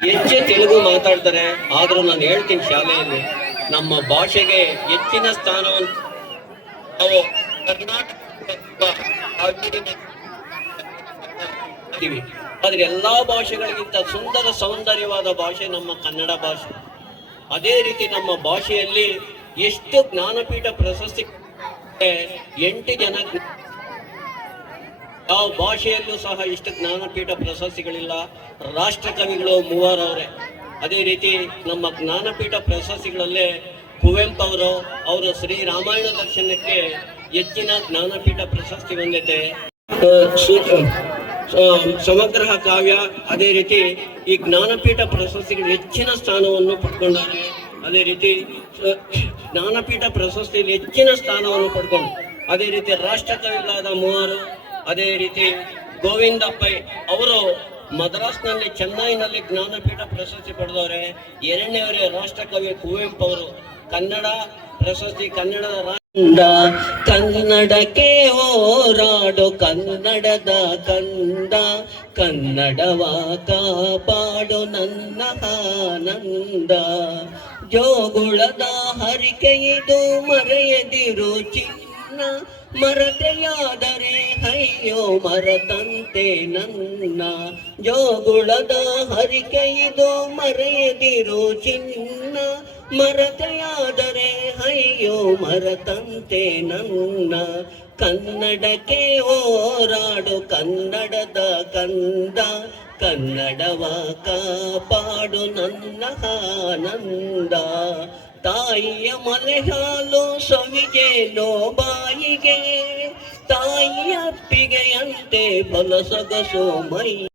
ಹೆಚ್ಚು ತೆಲುಗು ಮಾತಾಡ್ತಾರೆ. ಆದ್ರೂ ನಾನು ಹೇಳ್ತೀನಿ, ಶಾಲೆಯಲ್ಲಿ ನಮ್ಮ ಭಾಷೆಗೆ ಹೆಚ್ಚಿನ ಸ್ಥಾನವನ್ನು ನಾವು ಕರ್ನಾಟಕ ಆದ್ರೆ ಎಲ್ಲಾ ಭಾಷೆಗಳಿಗಿಂತ ಸುಂದರ ಸೌಂದರ್ಯವಾದ ಭಾಷೆ ನಮ್ಮ ಕನ್ನಡ ಭಾಷೆ. ಅದೇ ರೀತಿ ನಮ್ಮ ಭಾಷೆಯಲ್ಲಿ ಎಷ್ಟು ಜ್ಞಾನಪೀಠ ಪ್ರಶಸ್ತಿ 8 ಜನ. ಯಾವ ಭಾಷೆಯಲ್ಲೂ ಸಹ ಇಷ್ಟು ಜ್ಞಾನಪೀಠ ಪ್ರಶಸ್ತಿಗಳಿಲ್ಲ. ರಾಷ್ಟ್ರ ಕವಿಗಳು 3 ಅವರೇ. ಅದೇ ರೀತಿ ನಮ್ಮ ಜ್ಞಾನಪೀಠ ಪ್ರಶಸ್ತಿಗಳಲ್ಲೇ ಕುವೆಂಪು ಅವರು ಶ್ರೀ ರಾಮಾಯಣ ದರ್ಶನಕ್ಕೆ ಹೆಚ್ಚಿನ ಜ್ಞಾನಪೀಠ ಪ್ರಶಸ್ತಿ ಹೊಂದಿದೆ. ಸಮಗ್ರ ಕಾವ್ಯ ಅದೇ ರೀತಿ ಈ ಜ್ಞಾನಪೀಠ ಪ್ರಶಸ್ತಿಗಳು ಹೆಚ್ಚಿನ ಸ್ಥಾನವನ್ನು ಪಡ್ಕೊಂಡಾರೆ. ಅದೇ ರೀತಿ ಜ್ಞಾನಪೀಠ ಪ್ರಶಸ್ತಿಯಲ್ಲಿ ಹೆಚ್ಚಿನ ಸ್ಥಾನವನ್ನು ಪಡ್ಕೊಂಡು ಅದೇ ರೀತಿ ರಾಷ್ಟ್ರ ಕವಿಗಳಾದ 3. ಅದೇ ರೀತಿ ಗೋವಿಂದ ಪೈ ಅವರು ಮದ್ರಾಸ್ನಲ್ಲಿ ಚೆನ್ನೈನಲ್ಲಿ ಜ್ಞಾನಪೀಠ ಪ್ರಶಸ್ತಿ ಪಡೆದವ್ರೆ. 2ನೇವರೇ ರಾಷ್ಟ್ರ ಕವಿ ಕುವೆಂಪು ಅವರು ಕನ್ನಡ ಪ್ರಶಸ್ತಿ ಕನ್ನಡದ ಕನ್ನಡಕ್ಕೆ ಹೋರಾಡು ಕನ್ನಡದ ಕಂದ, ಕನ್ನಡವ ಕಾಪಾಡು ನನ್ನ ಆನಂದ. ಜೋಗುಳದ ಹರಿಕೆಯಿದು ಮರೆಯದಿರು ಚಿನ್ನ, ಮರತೆಯಾದರೆ ಅಯ್ಯೋ ಮರತಂತೆ ನನ್ನ. ಜೋಗುಳದ ಹರಿಕೆಯಿದು ಮರೆಯದಿರು ಚಿನ್ನ, ಮರತೆಯಾದರೆ ಅಯ್ಯೋ ಮರತಂತೆ ನನ್ನ. ಕನ್ನಡಕ್ಕೆ ಹೋರಾಡು ಕನ್ನಡದ ಕಂದ, ಕನ್ನಡವ ಕಾಪಾಡು ನನ್ನ ಆನಂದ. ತಾಯಿಯ ಮಲೆ ಹಾಲು ಸವಿಗೇನೋ ಬಾಯಿಗೆ, ತಾಯಿಯ ಅಪ್ಪಿಗೆಯಂತೆ ಬಲಸೊಗಸೋ ಮೈ.